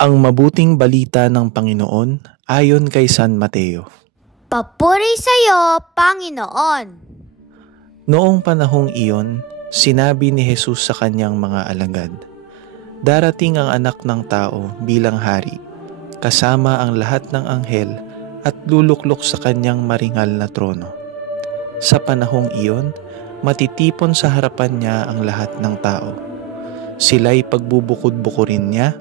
Ang mabuting balita ng Panginoon ayon kay San Mateo. Papuri sa iyo, Panginoon! Noong panahong iyon, sinabi ni Jesus sa kanyang mga alagad, "Darating ang anak ng tao bilang hari, kasama ang lahat ng anghel at luluklok sa kanyang maringal na trono. Sa panahong iyon, matitipon sa harapan niya ang lahat ng tao. Sila'y pagbubukod-bukurin niya,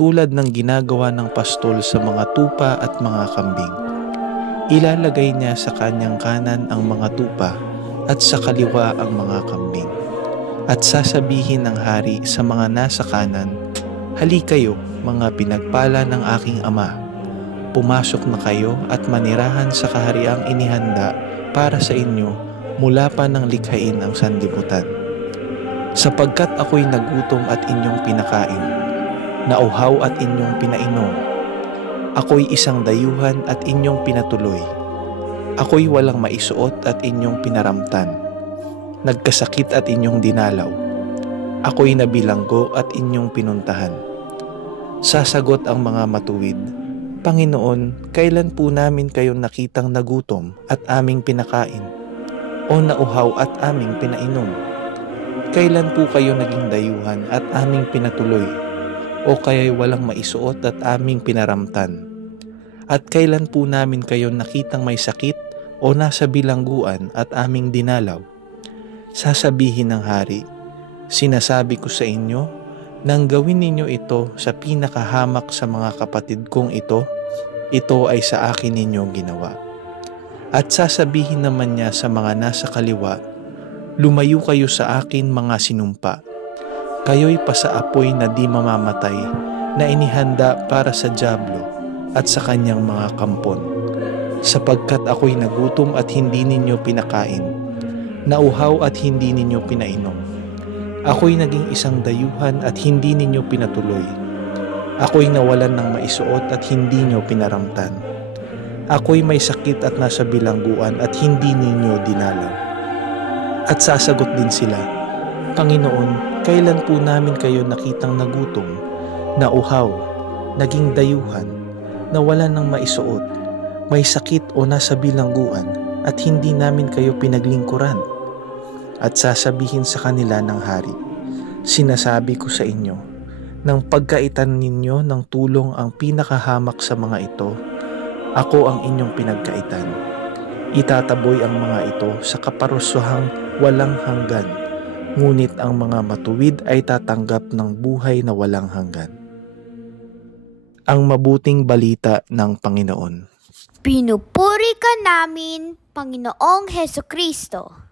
tulad ng ginagawa ng pastol sa mga tupa at mga kambing. Ilalagay niya sa kanyang kanan ang mga tupa at sa kaliwa ang mga kambing. At sasabihin ng hari sa mga nasa kanan, 'Hali kayo, mga pinagpala ng aking Ama. Pumasok na kayo at manirahan sa kahariang inihanda para sa inyo mula pa ng likhain ang sanlibutan. Sapagkat ako'y nagutom at inyong pinakain, nauhaw at inyong pinainom. Ako'y isang dayuhan at inyong pinatuloy. Ako'y walang maisuot at inyong pinaramtan. Nagkasakit at inyong dinalaw. Ako'y nabilanggo at inyong pinuntahan." Sasagot ang mga matuwid, "Panginoon, kailan po namin kayo nakitang nagutom at aming pinakain, o nauhaw at aming pinainom? Kailan po kayo naging dayuhan at aming pinatuloy, o kaya'y walang maisuot at aming pinaramtan? At kailan po namin kayo nakitang may sakit o nasa bilangguan at aming dinalaw?" Sasabihin ng hari, "Sinasabi ko sa inyo, nang gawin ninyo ito sa pinakahamak sa mga kapatid kong ito ay sa akin ninyo ginawa." At sasabihin naman niya sa mga nasa kaliwa, "Lumayo kayo sa akin, mga sinumpa. Kayo'y pasaapoy na di mamamatay, na inihanda para sa dyablo at sa kanyang mga kampon. Sapagkat ako'y nagutom at hindi ninyo pinakain, nauhaw at hindi ninyo pinainom. Ako'y naging isang dayuhan at hindi ninyo pinatuloy. Ako'y nawalan ng maisuot at hindi nyo pinaramtan. Ako'y may sakit at nasa bilangguan at hindi ninyo dinalaw." At sasagot din sila, "Panginoon, kailan po namin kayo nakitang nagutom, nauhaw, naging dayuhan, nawalan ng maisuot, may sakit o nasa bilangguan, at hindi namin kayo pinaglingkuran?" At sasabihin sa kanila ng hari, "Sinasabi ko sa inyo, nang pagkaitan ninyo ng tulong ang pinakahamak sa mga ito, ako ang inyong pinagkaitan. Itataboy ang mga ito sa kaparusuhang walang hanggan, ngunit ang mga matuwid ay tatanggap ng buhay na walang hanggan." Ang mabuting balita ng Panginoon. Pinupuri ka namin, Panginoong Hesukristo.